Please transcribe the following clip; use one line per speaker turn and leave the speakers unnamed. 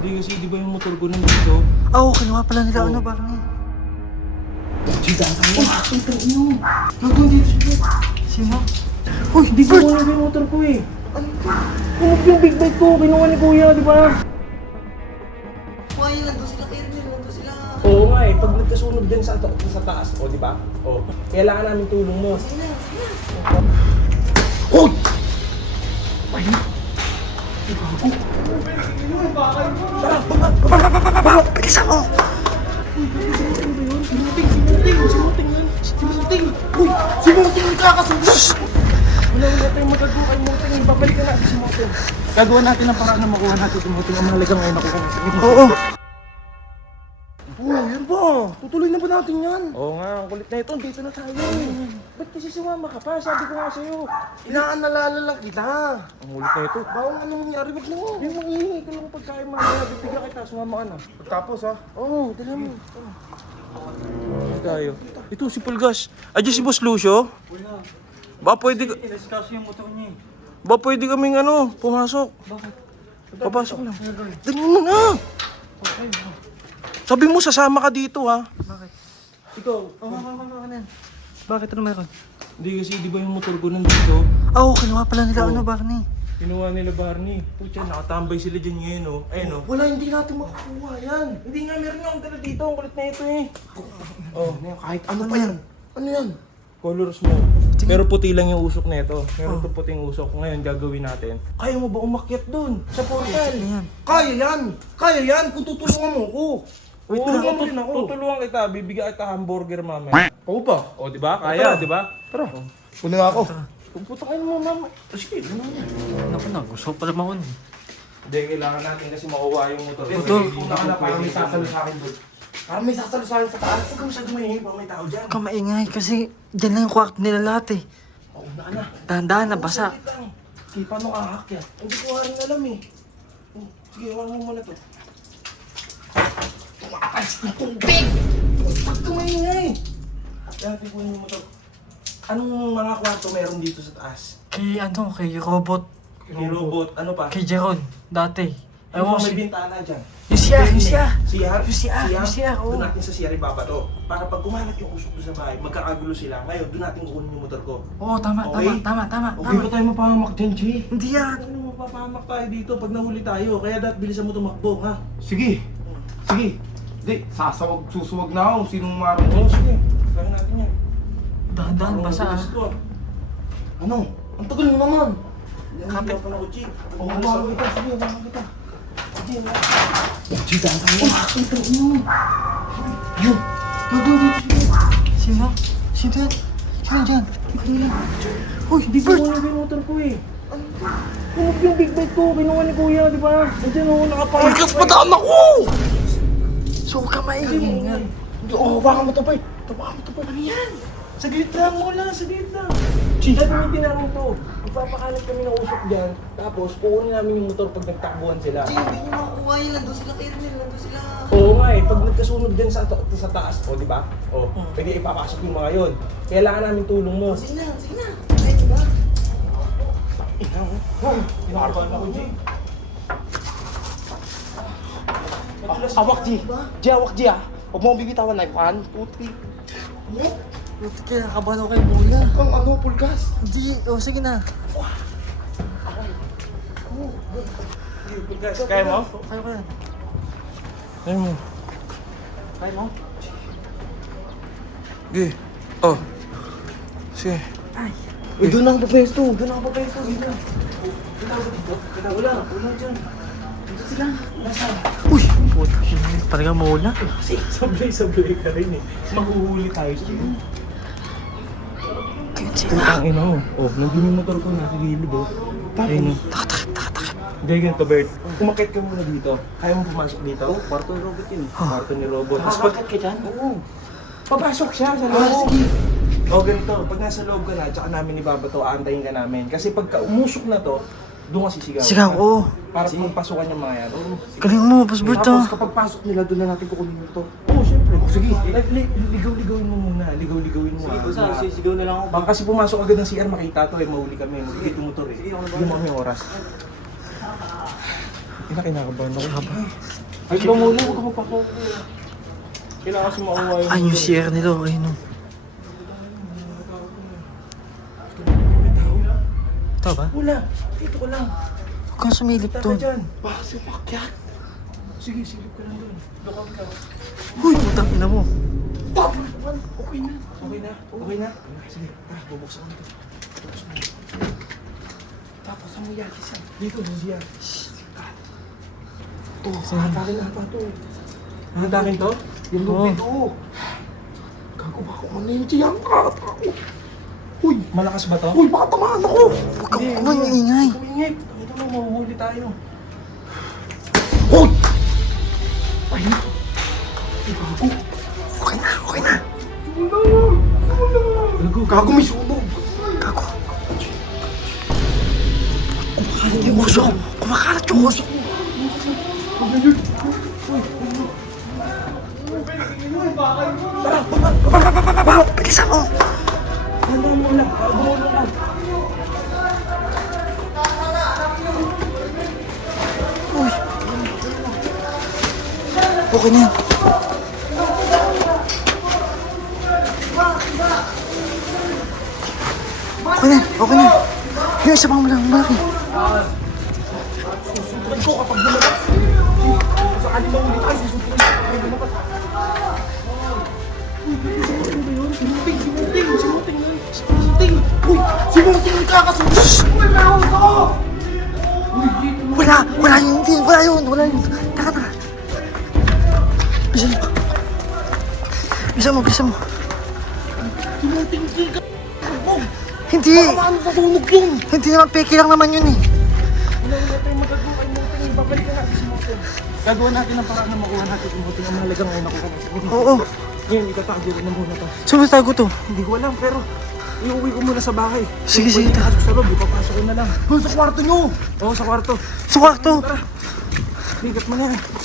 Hindi kasi di ba yung motor ko nandito?
Kinuha pala nila ano, Barney.
Sida ka mo. Ito mo. Gagawin dito siya.
Sino?
Uy, di ko kunin yung motor ko eh.
Ano to?
Kumot yung big bike ko. Kinuha ni Kuya, di ba?
Kuya, nandun sila, Kernel. Nandun sila.
Oo nga eh. Pag nagkasunog dyan sa taas, o di ba? O, kailangan namin tulong mo.
Sige na.
Uy!
Bilisan mo!
Simuting yung kakasunog! Wala tayong magagawa kay Muting. Babalikan natin si Muting. Gagawa natin ang paraan na makuha natin si Muting. Ang mahalaga ngayon nakuha natin.
Oo.
Yan ba? Tutuloy na ba natin yan? Oo nga, ang kulit na ito. Dito na tayo. Ba't kasi sumama ka pa? Sabi ko nga sa'yo.
Inaalala lang kita.
Ang kulit na ito.
Bawang ano nangyari, wag na mo.
Yung manghihingi ka lang pagkain mamaya. Bibigyan kita, sumama ka na.
Tapos ha?
Oo, dala mo. Tayo. Ito si Pulgas. Diyan si Boss Lucio. Ba pwede ka...
Inaskaso yung motor niya eh.
Ba pwede kaming pumasok.
Bakit?
Papasok lang. Dali mo na.
Okay.
Sabi mo sasama ka dito ha.
Bakit?
Ikaw.
Ano yan? Bakit ano meron?
Hindi kasi di ba yung motor ko nandito?
Kinuha pala nila ano, Barney.
Kinuha nila Barney. Putya, nakatambay sila dyan ngayon oh. Ayun oh.
Wala, hindi natin makukuha yan.
Hindi nga, meron nga akong dala dito. Ang kulit na ito eh.
Kahit ano pa yan? Ano yan?
Colors mo. Pero puti lang yung usok na ito. Meron itong puting usok. Ngayon gagawin natin. Kaya mo ba umakyat dun? Sa portal?
Yan.
Kaya yan kung tutulungan mo ko.
Wait
Tulungan
lang,
mo rin ako.
tutulungan kita. Bibigyan kita hamburger mamaya.
Oo ba?
O, di ba? Kaya, di ba?
Tara. Una nga ako.
Puputakin mo mama. Sige, ano yan?
Naku na, gusto pa naman ko.
Hindi, kailangan natin kasi makuha yung motor.
Ito.
Parang may sasalo sa akin doon. Parang may sasalo sa akin sa taas.
Huwag ka masyado mahingi pa, may tao dyan.
Huwag ka maingay kasi dyan lang yung kwarto nila lahat eh.
Oo, na.
Dahan-dahan na, basa.
Saglit lang. Sige, paano aakyat? Hindi ko nga rin alam eh. Oh, sige, iwan mo muna to. Tumakas ng tubig! Huwag ka maingay! Kaya tikunin mo motor. Anong mga kwarto meron dito sa taas?
Kay Robot,
Kay robot, ano pa?
kay Jeron, dati.
Ano
Ewan ko
may
si...
bintana dyan?
Yung siya!
CR? Doon natin sa CR ibabato. Para pag kumalat yung usok doon sa bahay, magkakagulo sila. Ngayon, doon natin kukunin yung motor ko.
Oo, tama.
Okay ba tayo mapahamak dyan, Jay?
Hindi yan.
Ano mapapahamak tayo dito pag nahuli tayo? Kaya dapat bilisan mo tumakbo, ha?
Sige. Di, susuwag na ako. Sinong maraming
Oo, sige. Kaya natin yan.
Dahan-dahan, basa.
Mabilis to, ah.
Ano? Ang tagal mo naman.
Kapit pa na ko, Chief.
Oo, wala kita. Sige, wala kita.
Sida ka mo.
Yun. Gagawin dito.
Sino? Sino yan? Sino dyan?
Uy, di ba kunin yung motor ko eh? Kumot yung big bike ko. Kinuha ni Kuya, di ba? Nandiyan ako nakapark.
Pulgas pa daan ako!
So, huwag ka maingay.
Oo, baka matapay. Ano yan?
Saglit lang muna, saglit lang. Gagamitin namin to. Magpapakalat kami ng usok dyan. Tapos, kukunin namin yung motor pag nagtakbuhan sila.
Hindi nyo makukuha yun. Nandun sila, Kernel. Nandun sila.
Oo nga eh, pag nagkasunog dyan sa taas, o di ba? O, pwede ipapasok yung mga yon. Kailangan namin tulong mo.
Sige na. Ay, diba?
Pinakabahan ako, Jay.
Awak, G. Awak, G ah. Huwag mo akong bibitawan na ipan. Puti.
Buti kaya kabalo kay Kuya.
Kang ano, Pulgas?
Hindi. Sige na.
Kaya mo?
Kaya ko yan.
Kaya mo.
Kaya mo?
Sige. Oh. Sige.
Uy, doon ako papesto. Sige.
Wala dyan.
Dito sila.
Uy! Puti. Talagang mawala.
Kasi sablay ka rin eh. Mahuhuli tayo sa iyo.
Ayun sila.
Putang ina mo. Oh, nandun yung motor ko nasa gilid oh. Ayun oh.
Takip.
Hindi ganito, Bert. Umakit ka muna dito. Kaya mo pumasok dito? Kwarto ni Robot yun. Kwarto ni Robot. Tapos pag...
ka dyan?
Oo. Papasok siya sa loob. O ganito, pag nasa loob ka na, tsaka namin ibabato, aantayin ka namin. Kasi pagka umusok na to, doon ka sisigaw.
Sigaw, oo.
Para pagpasukan yung mga yan. Oo.
Galing mo, Boss Bert
Tapos
ah.
kapag pasok nila, doon na natin kukunin mo to.
Oo, syempre.
Sige.
Ligaw-ligawin mo muna. Ligaw-ligawin mo. Sige,
sisigaw na lang ako.
Baka kasi pumasok agad ng CR, makita to eh, mahuli kami. Mahuli yung motor eh. Sige, mo kami oras. Kinakabahan ako. Ay, ikaw muna, huwag ka magpapawag. Kailangan kasi mauwa yung...
Ayun yung CR nila. Ayun o. Ito ba?
Wala, dito ko lang.
Huwag kang sumilip
Taka
doon.
dyan. Baka sumakyat. Sige, silip ka lang doon. Lokal ka.
Uy, putang ina mo.
Tapos naman, okay na. Okay na, okay na. Sige, tara, bubuksan ko dito. Bubuksan mo. Tapos ang mayaki siya. Dito, siya. Ito, hatakin na ata ito. Hatakin to? Yung
Oo.
lupit, oo. Gago ba ako? Ano yung siyang karat ako? Uy, malakas ba to? Uy, baka tamaan ako!
Huwag kang ingay.
Kumingip. Ito na, mahuhuli tayo. Uy! Ay, gago.
Okay na, okay na.
Sunog! Sunog! Gago, may sunog!
Gago. Kumakalat yung uso. Kumakalat yung uso. Bilisan mo.
Handa mo lang, bumulong lang.
Okay na yan. Okay na, okay na. Yung isa pang malaki.
Susutukan ko kapag lumabas. Sa kanila ulit tayo, susutukan ko kapag lumabas. Simuting yun. Simuting. Uy, simuting yung kakasunod. Uy, meron ko! Uy, dito mo.
Wala yun, hindi. Wala yun. Taka. Bilisan mo.
Simuting kika.
Hindi.
Paano nasunog yun?
Hindi naman, peke lang naman yun eh.
Wala tayong magagawa kay Muting. Babalikan natin si Muting. Gagawa natin ang paraan na makuha natin si Muting. Ang mahalaga ngayon nakuha natin si Muting.
Oo.
Ngayon, itatago rin na muna to.
Saan mo tago to?
Hindi ko alam, pero iuwi ko muna sa bahay.
Sige,
Pwede
tara.
pasok sa loob, ipapasok ko na lang. Sa kwarto nyo! Oo, sa kwarto.
Sa kwarto.
Tara. Ligat mo na yan.